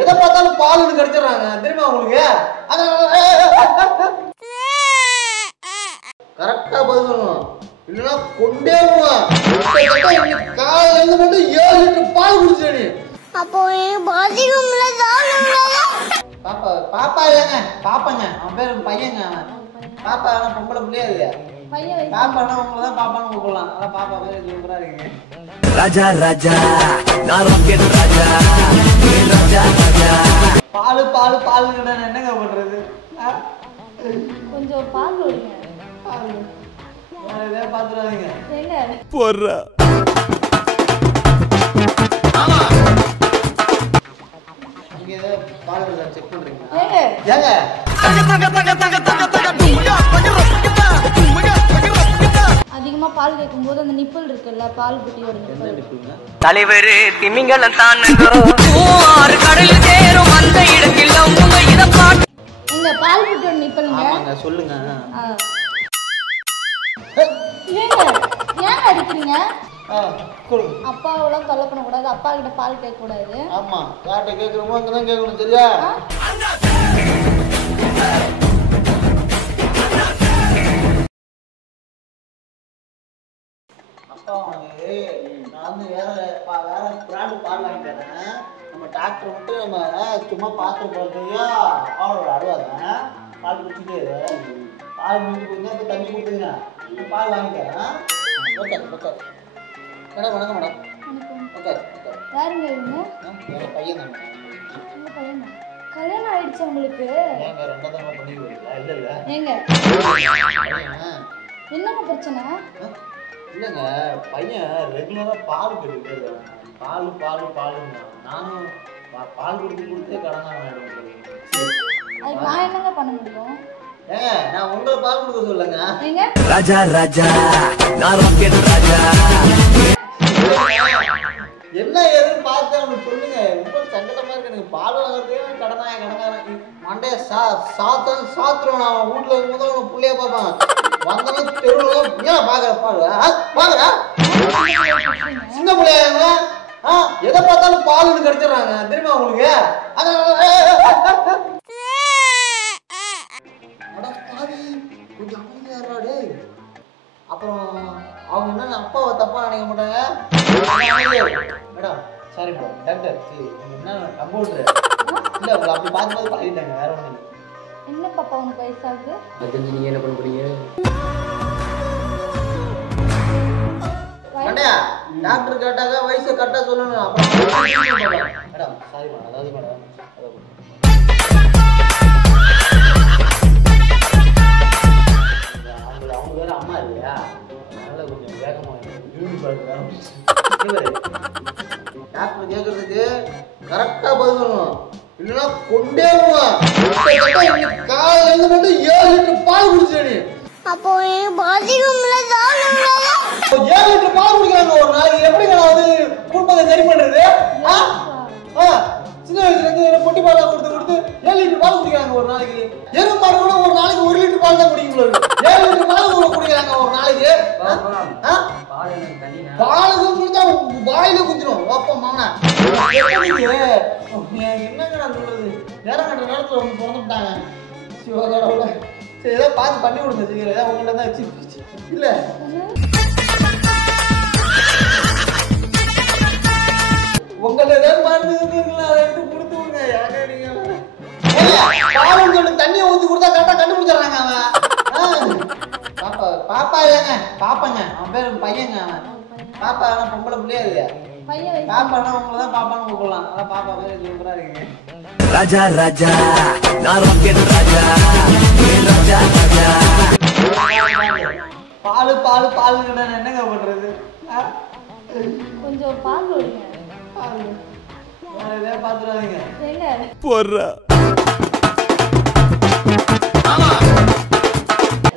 எதை பார்த்தாலும் பாலுன்னு கிடைச்சிடறாங்க தெரியுமா உங்களுக்கு? கரெக்டா பதில் சொல்லணும், இல்லைன்னா கொண்டே காலையில மட்டும் 7 லிட்டர் பால் குடிச்சிரு. அப்போ பாப்பா பாப்பா இல்லைங்க, பாப்பாங்க, அவன் பேர் பையங்க. அவன் பாப்பா ஆனால் பொம்பளை பிள்ளையாது. பாப்பானா உங்களை தான் பாப்பான்னு கூப்பிடலாம். அதான் பாப்பா பேர் சூப்பரா இருக்குங்க. ராஜா ராஜா நான் ராக்கெட் ராஜா ராஜா ராஜா. பால் பால் பாலுங்க, நான் என்னங்க பண்றது? கொஞ்சம் பால் கொடுங்க. வேற எதாவது பார்த்துடாதீங்க. போடுறா நீங்க ஏதாவது பால் செக் பண்றீங்களா? ஏங்க அதிகமா பால் கேட்கும் போது அந்த நிப்பிள் இருக்குல்ல, பால் குட்டியோட நிப்பிள். தலைவர் திமிங்கலம் தானுங்கோ ஆறு கடல் சேரும் அந்த இடத்தில் உங்க இத பாட்டு இந்த பால் குட்டியோட நிப்பிள்ங்க. ஆமாங்க, சொல்லுங்க. ஏங்க ஏன் அடிக்கிறீங்க? கொடுங்க. அப்பாவெல்லாம் தொல்லை பண்ணக்கூடாது, அப்பா கிட்ட பால் கேட்க கூடாது. ஆமா, யார்கிட்ட கேட்குறோமோ அங்கதான் கேட்கணும், சரியா? அப்பா நான் வந்து வேற பிராண்டு பால் வாங்கிட்டேன். நம்ம டாக்டர் மட்டும் நம்ம சும்மா பார்த்து போறியா அவரோட அழுவாதான் பால் குடிச்சுட்டு பால் முடிஞ்சு போயிருந்தா இப்போ தண்ணி கொடுத்துங்க, பால் வாங்கிட்டேன். ஓகே ஓகே மேடம், வணக்கம் மேடம். Okay okay. யாருங்க இவங்க? என் பையன் தாங்க. உங்க பையனா? கல்யாணம் ஆயிடுச்சு உங்களுக்கு? ஏங்க 2 தடவை பண்ணி கொடுக்கல? இல்லை இல்லை ஏங்க என்னங்க பிரச்சனை? இல்லைங்க, பையன் ரெகுலராக பால் கேட்டுக்கிட்டு பால் பால் பாலுங்க. நானும் பால் கொடுத்தே கடனாக வேணும். அதுக்கு நான் என்னங்க பண்ண முடியும்? ஏங்க நான் உங்களை பால் கொடுக்க சொல்லுங்க. ஏங்க ராஜா ராஜா நான் ராக்கெட் ராஜா. என்ன ஏதுன்னு பார்த்து அவனுக்கு சொல்லுங்க. ரொம்ப சங்கடமா இருக்கு எனக்கு. பால் வாங்குறதே கடனாரன் மண்டைய சாத்துறோம். நான் வீட்டுல இருக்கும்போது அவன் பிள்ளைய பார்ப்பான். வந்தாலும் தெருவில் ஏன் பாக்குற பால் பாக்குறா சின்ன பிள்ளையாங்க. எதை பார்த்தாலும் பாலுன்னு கிடைச்சிடறாங்க தெரியுமா உங்களுக்கு? கொஞ்சம் அமைதியாடுறாடே. அப்புறம் அவங்க என்ன அப்பாவை தப்பா நினைக்க மாட்டாங்க. மேடம் சாரி மேடம், டாக்டர் என்ன கம்பவுண்டர் இல்லை உங்களை அப்படி பார்க்கும்போது பழகிட்டாங்க, வேற ஒன்றும் இல்லை. என்ன பாப்பா உனக்கு வயசாகுது? நீங்க என்ன பண்ண போறீங்க? டாக்டர் கேட்டாங்க வயசு கரெக்டா சொல்லணும். அப்புறம் மேடம் சாரி மேடம், அதாவது மேடம் அவங்க வேற அம்மா இல்லையா, அதனால கொஞ்சம் வேகமா டாக்டர் கேட்கறதுக்கு கரெக்டா பதில் சொல்லணும், இல்லைன்னா கொண்டே காலையில மட்டும் 7 லிட்டர் பால் குடிச்சிரு. அப்போ 7 லிட்டர் பால் குடிக்கிறாங்க ஒரு நாளைக்கு. எப்படிங்க நான் வந்து குடும்பத்தை சரி பண்றது? சின்ன வயசுல இருந்து பொட்டி பாலா கொடுத்து 7 லிட்டர் பால் குடிக்கிறாங்க ஒரு நாளைக்கு. எருமை மாடு கூட ஒரு நாளைக்கு 1 லிட்டர் பால் தான் குடிக்கும். 7 லிட்டர் பால் குடிக்கிறாங்க ஒரு நாளைக்கு. பாலுக்கு குடிச்சா வாயில குத்திரும். அப்பா மாமனா என்னங்க நான் சொல்றது? நேரம் கட்ட நேரத்துல வந்து பிறந்துட்டாங்க. சிவகடவுல சரி ஏதாவது பார்த்து பண்ணி கொடுங்க. சீக்கிரம் ஏதாவது உங்கள்கிட்ட தான் வச்சு இல்ல உங்கள்ட்ட ஏதாவது மருந்து இருக்குங்களா அதை எடுத்து கொடுத்து விடுங்க. யாரே நீங்க பால் சொல்லி தண்ணியை ஊற்றி கொடுத்தா கரெக்டாக கண்டுபிடிச்சிடறாங்க. அவன் பாப்பா பாப்பா இல்லைங்க, பாப்பாங்க, அவன் பேர் பையங்க. அவன் பாப்பா ஆனால் பொம்பளை பிள்ளையாது. பாப்பானா உங்களை தான் பாப்பான்னு கூப்பிடலாம். அதான் பாப்பா பேர் சூப்பரா இருக்குங்க. ராஜா ராஜா நான் ராக்கெட் ராஜா ராஜா ராஜா. பால் பால் பாலுங்க, நான் என்னங்க பண்றது? கொஞ்சம் பால் கொடுங்க. வேற எதாவது பார்த்துடாதீங்க. போடுறா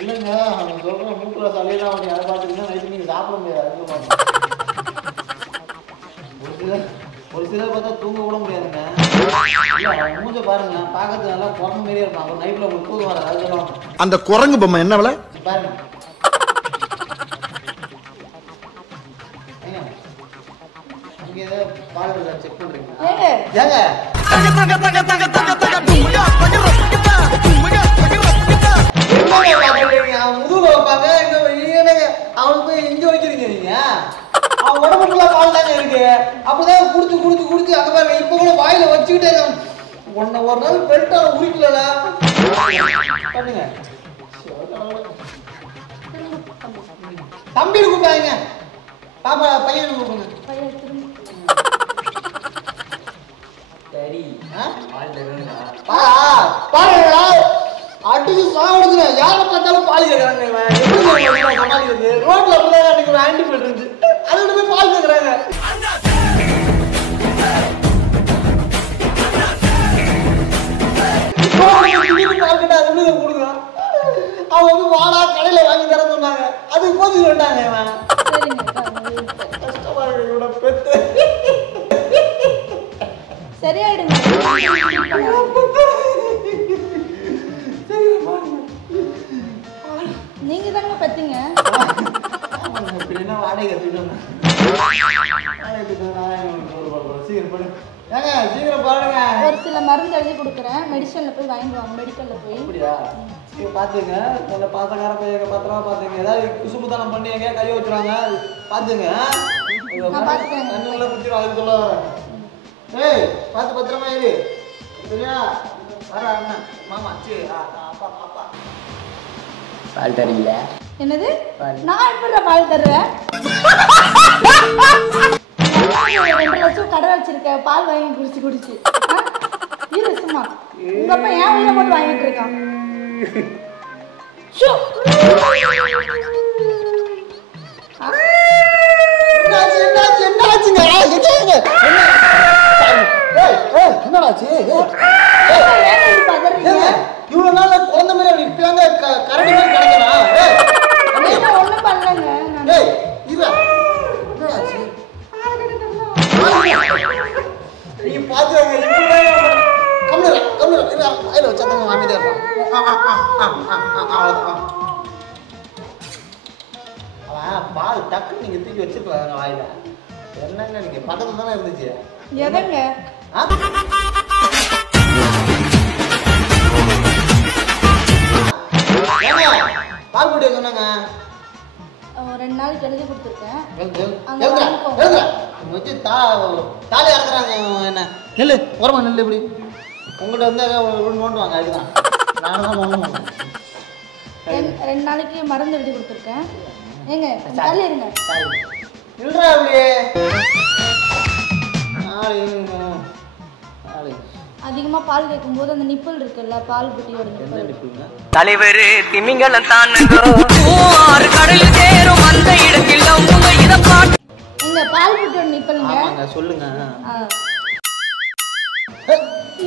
இல்லைங்க, அவங்க சொல்ற மூக்குல சளியெல்லாம் வந்து அதை பார்த்துக்கிட்டா நைட்டு நீங்க சாப்பிட முடியாது. ஒரு சிலர் பார்த்தா தூங்க கூட முடியாதுங்க. இல்லை மூஞ்ச பாருங்க, பார்க்கறது நல்லா குரங்கு மாரியே இருக்கும். அப்புறம் நைட்ல உங்களுக்கு தூக்கம் வராது. அது சொல்லுவாங்க. அந்த குரங்கு பொம்மை என்ன விலை பாருங்க. நீங்க ஏதாவது பால் செக் பண்றீங்களா? ஏங்க ஏங்க முதுகுல வைப்பாங்க அவனுக்கு போய் இங்க வைக்கிறீங்க நீங்க. அவன் உடம்புக்குள்ள பால் தாங்க இருக்கு. அப்படிதான் குடிச்சு குடிச்சு குடிச்சு அங்க பாருங்க இப்ப கூட வாயில வச்சுக்கிட்டே உன்னை ஒரு நாள் பெல்ட்டா உரிக்கல பண்ணுங்க. தம்பி கூப்பிட்டாங்க பாப்பா பையனை கூப்பிடுங்க. பையன் திரும்ப சரி பாருங்களா அடிச்சு சாப்பிடுங்க. யாரை பார்த்தாலும் பால் கேட்கறாங்க. ரோட்ல அன்னைக்கு ஒரு ஆண்டி போயிட்டு இருந்துச்சு அது போய் பால் கேட்கறாங்க. பால் கேட்டா அது கொடுங்க. அவங்க வந்து வாடா கடையில வாங்கி தர சொன்னாங்க. அதுக்கு போது சொன்னாங்க கஷ்டமா பெத்து சரியாயிடுங்க. நீங்க தாங்க பத்தீங்க. வாடகை சீக்கிரம் பாருங்க. ஒரு சில மருந்து எழுதி கொடுக்குறேன். மெடிசன்ல போய் வாங்கிட்டு வாங்க. மெடிக்கல்ல போய் அப்படியா பாத்துங்க. நல்ல பாத்தக்கார பையங்க பத்திரமா பாத்துங்க. ஏதாவது குசுமுத்தானம் பண்ணி எங்க கையை வச்சுருவாங்க பாத்துங்க. கண்ணுல குத்திரும் அதுக்கு சொல்ல வரேன். ஏய் பார்த்து பத்திரமா இரு சரியா? வர அண்ணன் மாமா சரி அப்பா அப்பா பால் தரீங்கள? என்னது? நான் எப்படி பால் தருவேன்? 2 லட்சம் கடை வச்சிருக்கேன். பால் வாங்கி குடிச்சு குடிச்சு இரு சும்மா. உங்க அப்பா ஏன் உயிரை போட்டு வாங்கிட்டு இருக்கான்? இவ்வளவு நாள் குழந்தை மாதிரி இப்பயாங்க கரடி மாதிரி கிடைக்கலாம். ஒண்ணும் பண்ணலங்க. நீங்க பாத்துங்க கம்மியில வச்சாங்க வாங்கிட்டே அவன் பால் டக்கு நீங்க தூக்கி வச்சிருக்காங்க வாயில. என்னங்க நீங்க பக்கத்துல தானே இருந்துச்சு. எதங்க பால் குடிய சொன்னாங்க. 2 நாளைக்கு எழுதி கொடுத்துருக்கேன். வச்சு தாலி இறக்குறாங்க. என்ன நெல்லு உரமா நெல்லு இப்படி உங்கள்கிட்ட வந்து நோண்டுவாங்க. அதுதான் நானும் தான் நோண்டுவாங்க. 2 நாளைக்கு மருந்து எழுதி கொடுத்துருக்கேன். ஏங்க தள்ளி இருங்க. இல்லைடா அப்படியே அதிகமா பால் கேட்கும்போது அந்த நிப்பிள் இருக்குல்ல பால் குட்டியோட நிப்பிள். தலைவர் திமிங்கலம் தானுங்கோ ஆறு கடல் சேரும் அந்த இடத்தில் அவங்க இத பாட்டு இந்த பால் குட்டியோட நிப்பிள்ங்க. ஆமாங்க சொல்லுங்க.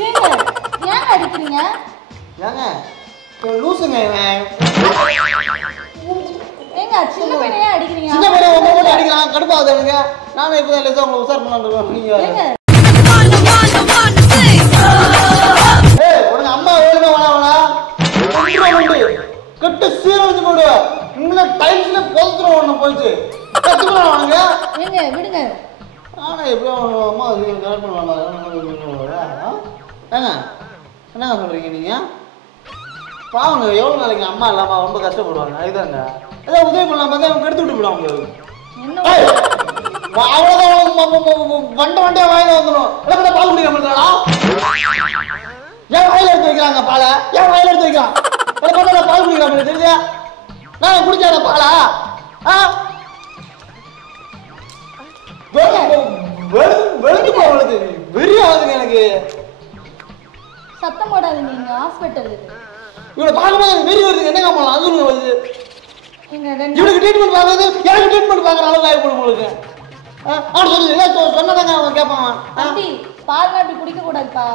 ஏங்க ஏன் அடிக்கிறீங்க? ஏங்க லூசுங்க இவன். ஏங்க சின்ன பையனையே அடிக்கிறீங்க? சின்ன பையனை உங்க போட்டு அடிக்கலாம் கடுப்பாகுது எனக்கு. நானும் இப்போ லேசாக உங்களை உசார் பண்ணலான்னு நீங்க உனக்கு அம்மா வேணுமே வேணா கட்டு சீரழிச்சு போடு. உங்களை டைம்ஸ்ல பொதுத்துறோம் ஒண்ணு போயிட்டு கத்துக்கலாம் வாங்க. ஏங்க விடுங்க. ஆனா எப்படியோ அம்மா கரெக்ட் பண்ணுவாங்க. ஏங்க என்னங்க சொல்றீங்க நீங்க? பாவங்க எவ்வளவு நாளைக்கு அம்மா இல்லாம ரொம்ப கஷ்டப்படுவாங்க. அதுதாங்க ஏதாவது உதவி பண்ணலாம் பார்த்தா அவங்க கெடுத்து விட்டு போடுவாங்க. அவ்வளவுதான் வண்டையா வாயில வந்துடும். எல்லாம் பால் குடிக்க முடியாதா? ஏன் வாயில எடுத்து வைக்கிறாங்க பாலை? ஏன் வாயில எடுத்து வைக்கிறான்? பால் குடிக்கிறாங்க தெரிஞ்சா நான் குடிச்சாத பாலா? வெளுத்து போகுது வெறி ஆகுதுங்க எனக்கு. சத்தம் போடாதீங்க. நீங்க ஹாஸ்பிட்டல் இவனை பார்க்கும்போது வெறி வருது. என்னங்க பண்ணலாம் அது வருது. இவனுக்கு ட்ரீட்மெண்ட் பார்க்கறது எனக்கு ட்ரீட்மெண்ட் பார்க்குற அளவுக்கு ஆகி போடும் உங்களுக்கு. சொன்னதாங்க அவன் கேட்பான். தம்பி பால் அப்படி குடிக்க கூடாதுப்பா.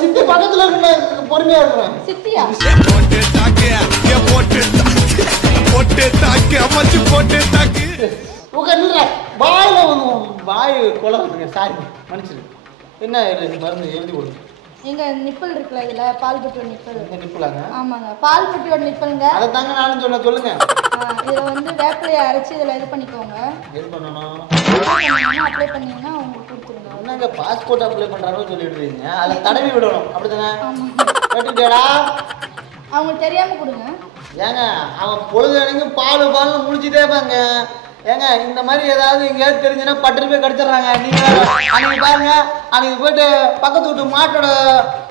சித்தி பக்கத்துல இருக்கு பொறுமையா இருக்கிறேன். சித்தியா வாயில வாய் கொலை சாரி மன்னிச்சிரு. என்ன மருந்து எழுதி கொடுங்க. எங்க நிப்பிள் இருக்குல்ல இதுல பால் புட்டியோட நிப்பிள். இந்த நிப்பிளாங்க? ஆமாங்க, பால் புட்டியோட நிப்பிள்ங்க. அதை தாங்க நானும் சொல்லுங்க. இதுல வந்து வேப்பிலையை அரைச்சி இதுல இது பண்ணிக்கோங்க. எது பண்ணணும்? அப்ளை பண்ணீங்கன்னா உங்களுக்கு கொடுத்துருங்க. என்னங்க பாஸ்போர்ட் அப்ளை பண்றாங்கன்னு சொல்லிட்டு இருக்கீங்க? அதை தடவி விடணும் அப்படிதானே? ஆமாங்க. கேட்டுட்டேடா? அவங்களுக்கு தெரியாம கொடுங்க. ஏங்க அவன் பொழுது எனக்கு பால்னு முடிச்சுட்டே இருப்பாங்க. ஏங்க இந்த மாதிரி ஏதாவது எங்கேயாவது தெரிஞ்சுன்னா பட்டு போய் கடிச்சிடுறாங்க. நீங்க அன்னைக்கு பாருங்க, அன்னைக்கு போயிட்டு பக்கத்து வீட்டு மாட்டோட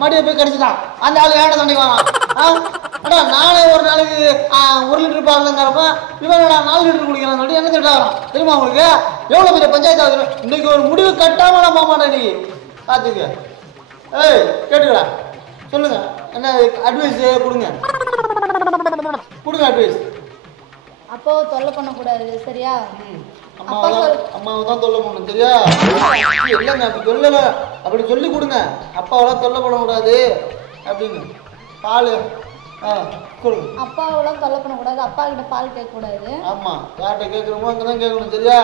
மடியை போய் கடிச்சிட்டான். அந்த ஆள் ஏட தண்ணிக்கு வாங்க. நானே ஒரு நாளைக்கு 1 லிட்டர் பால் தாங்கிறப்ப இவன் 4 லிட்டர் குடிக்கிறான்னு சொல்லி என்ன திட்டா வரான் தெரியுமா உங்களுக்கு? எவ்வளோ பெரிய பஞ்சாயத்து ஆகுது. இன்னைக்கு ஒரு முடிவு கட்டாம நான் போக மாட்டேன். நீ பார்த்துக்க. ஏய் கேட்டுக்கடா, சொல்லுங்க, என்ன அட்வைஸ் கொடுங்க அட்வைஸ். அப்போ தொல்லை பண்ணக்கூடாது சரியா? அம்மாவை தான் தொல்லை பண்ணணும் சரியா? இல்லைங்க அப்படி சொல்லலை, அப்படி சொல்லி கொடுங்க. அப்பாவெல்லாம் தொல்லை பண்ணக்கூடாது அப்படின்னு. பால் கொடுங்க. அப்பாவெல்லாம் தொல்லை பண்ணக்கூடாது, அப்பா கிட்ட பால் கேட்கக்கூடாது. ஆமா, யார்கிட்ட கேட்கணுமோ அங்கே தான் கேட்கணும் சரியா?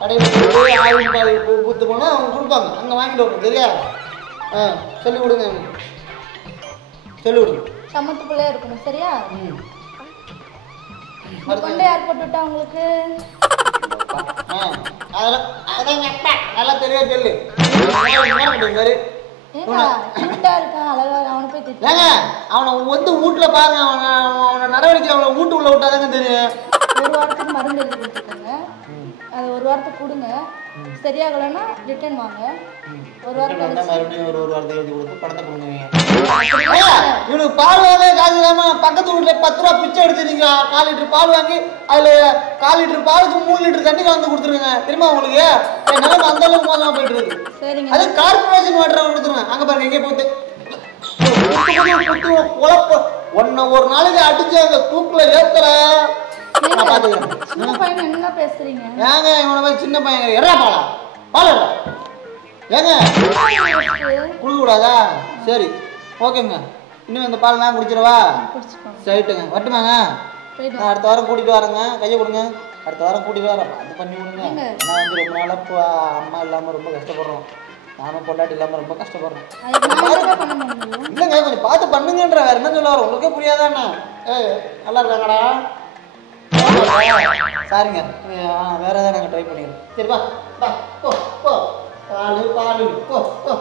கடையில் ஆயில் பால் ஊற்று போனால் அவங்க கொடுப்பாங்க, அங்கே வாங்கிட்டு வரணும் சரியா? சொல்லி கொடுங்க, சொல்லி கொடுங்க. சமத்து பிள்ளையா இருக்கணும் சரியா? கொண்டே யார் போட்டு விட்டா உங்களுக்கு? அதெல்லாம் தெரியா சொல்லு. அவனை வந்து வீட்டுல பாருங்க, அவனை நடவடிக்கை அவனை வீட்டு உள்ள விட்டாதாங்க தெரியும். ஒரு வாரத்துக்கு மருந்து எழுதி கொடுத்துருக்காங்க, அது ஒரு வாரத்துக்கு கொடுங்க. சரியாகலன்னா ரிட்டர்ன் வாங்க. ஒரு வாரம் மறுபடியும் ஒரு வாரத்தை எழுதி கொடுத்து பணத்தை கொடுங்க. இவனுக்கு பால் வாங்க காசு இல்லாம பக்கத்து வீட்டுல 10 ரூபா பிச்சை எடுத்துறீங்க. 4 லிட்டர் பால் வாங்கி அதுல 4 லிட்டர் பாலுக்கு 3 லிட்டர் தண்ணி கலந்து கொடுத்துருங்க. தெரியுமா உங்களுக்கு? நிலைமை அந்த அளவுக்கு மோசமா போயிட்டு இருக்கு. சரிங்க, அது கார்பரேஷன் வாட்டர் கொடுத்துருங்க. அங்க பாருங்க, எங்கே போகுது குழப்ப. ஒன்ன ஒரு நாளைக்கு அடிச்சு அந்த தூக்குல ஏத்தல. சின்ன பையன் என்ன பேசுறீங்க? ஏங்க இவனை போய் சின்ன பையன் எறா பால் ஏங்க குடுக்க கூடாதா? சரி ஓகேங்க, இன்னும் இந்த பால் நான் குடிச்சிடவா? சரிட்டுங்க, வட்டுமாங்க. நான் அடுத்த வாரம் கூட்டிட்டு வரேங்க. கையை கொடுங்க. அடுத்த வாரம் கூட்டிட்டு வரேன், அது பண்ணி கொடுங்க. நான் வந்து ரொம்ப நாளாக இப்போ அம்மா இல்லாமல் ரொம்ப கஷ்டப்படுறோம். நானும் பொண்டாட்டி இல்லாமல் ரொம்ப கஷ்டப்படுறேன். இல்லைங்க கொஞ்சம் பார்த்து பண்ணுங்கன்ற. வேற என்ன சொல்ல வர உங்களுக்கே புரியாதாண்ணா? நல்லா இருக்காங்கடா. சாரிங்க, வேற ஏதாவது நாங்கள் ட்ரை பண்ணிக்கிறோம். சரிப்பா, போ போ பால் பால் போ போ.